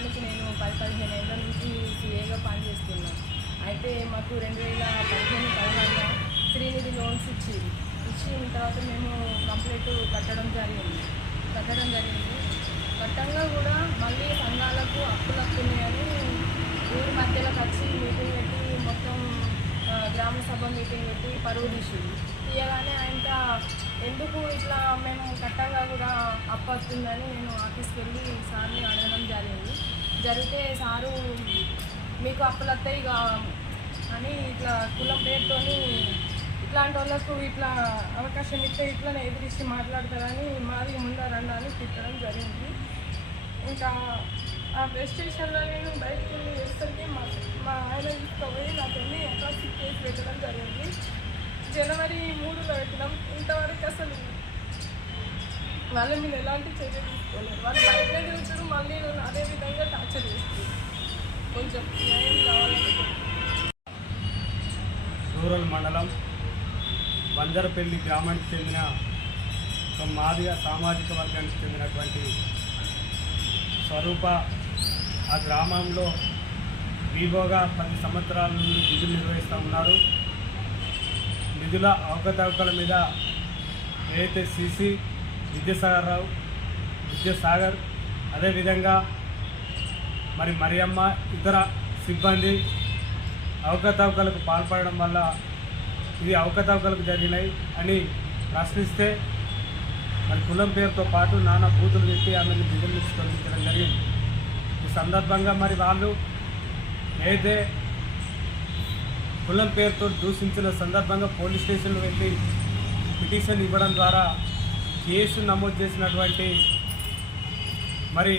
గ్రామానికి నేను 10-15 ఏళ్ళ నుంచి సీఏగా పనిచేస్తున్నాను. అయితే మాకు 2015-16 శ్రీనిధి లోన్స్ ఇచ్చిన తర్వాత మేము కంప్లీట్ కట్టడం జరిగింది. కట్టంగా కూడా మళ్ళీ సంఘాలకు అప్పులు వస్తున్నాయని ఊరి మధ్యలోకి వచ్చి మీటింగ్ పెట్టి మొత్తం గ్రామ సభ మీటింగ్ పెట్టి పరువు తీయగానే ఆయన ఎందుకు ఇట్లా మేము కట్టంగా కూడా అప్పు వస్తుందని నేను ఆఫీస్కి వెళ్ళి సార్ని అడగడం జరిగితే సారు మీకు అప్పులు వస్తాయి అని ఇట్లా కులం పేరుతోని ఇట్లాంటి వాళ్ళకు ఇట్లా అవకాశం ఇస్తే ఇట్లనే ఎదిరిచ్చి మాట్లాడతారని మాది ముందరండా అని తిట్టడం జరిగింది. ఇంకా ఆ ప్రెస్ స్టేషన్లో నేను బయటకు వెళ్ళి వేసరికి మా ఆయన తీసుకుపోయి నాకెళ్ళి అకాసి కేసు పెట్టడం జరిగింది. జనవరి 3లో పెట్టడం. ఇంతవరకు అసలు వాళ్ళ మీద ఎలాంటి చర్య తీసుకోలేదు. వాళ్ళు బయటనే తిరుగుతారు, మళ్ళీ అదే విధంగా టార్చర్ చేస్తారు. కొంచెం న్యాయం కావాలని. రూరల్ మండలం బందరపల్లి గ్రామానికి చెందిన ఒక మాదిగ సామాజిక వర్గానికి చెందినటువంటి స్వరూప ఆ గ్రామంలో వివోగా 10 సంవత్సరాల నుండి విధులు నిర్వహిస్తూ ఉన్నారు. నిధుల అవకతవకల మీద ఏదైతే సిసి విద్యాసాగర్ అదేవిధంగా మరి మరియమ్మ ఇతర సిబ్బంది అవకతవకలకు పాల్పడడం వల్ల ఇది అవకతవకలకు జరిగినాయి అని ప్రశ్నిస్తే మరి కులం పేరుతో పాటు నానా బూతులు పెట్టి ఆమెను విధులు నుంచి తొలగించడం జరిగింది. ఈ సందర్భంగా మరి వాళ్ళు ఏదైతే కులం పేరుతో దూషించిన సందర్భంగా పోలీస్ స్టేషన్లో వెళ్ళి పిటిషన్ ఇవ్వడం ద్వారా కేసు నమోదు చేసినటువంటి మరి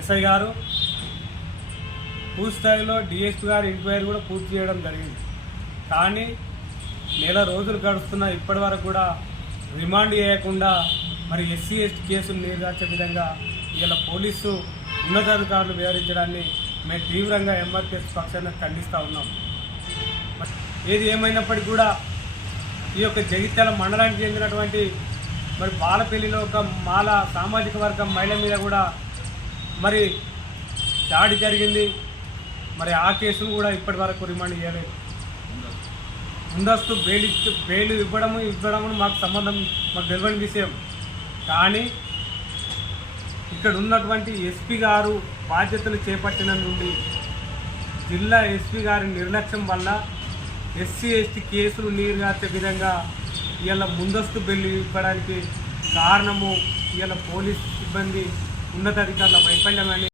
ఎస్ఐ గారు పూర్తి స్థాయిలో డిఎస్పీ గారు ఎంక్వైరీ కూడా పూర్తి చేయడం జరిగింది. కానీ నెల రోజులు గడుస్తున్న ఇప్పటి వరకు కూడా రిమాండ్ చేయకుండా మరి ఎస్సీ ఎస్టీ కేసులు నిర్దాచే విధంగా ఇలా పోలీసు ఉన్నతాధికారులు వ్యవహరించడాన్ని మేము తీవ్రంగా ఎంఆర్పిఎస్ పక్షాన ఖండిస్తూ ఉన్నాం. ఏది ఏమైనప్పటికీ కూడా ఈ యొక్క జగిత్యాల మండలానికి చెందినటువంటి మరి బాలపల్లిలో ఒక మాల సామాజిక వర్గం మహిళ మీద కూడా మరి దాడి జరిగింది. మరి ఆ కేసును కూడా ఇప్పటి వరకు రిమాండ్ చేయలేదు. ముందస్తు బెయిల్ ఇవ్వడము మాకు తెలియని విషయం. కానీ ఇక్కడ ఉన్నటువంటి ఎస్పీ గారు బాధ్యతలు చేపట్టిన నుండి జిల్లా ఎస్పీ గారి నిర్లక్ష్యం వల్ల ఎస్సీ ఎస్టీ కేసులు నీరుగార్చే విధంగా ఇవాళ ముందస్తు బెయిల్ ఇవ్వడానికి కారణము ఇవాళ పోలీస్ సిబ్బంది ఉన్నతాధికారుల వైఫల్యం అని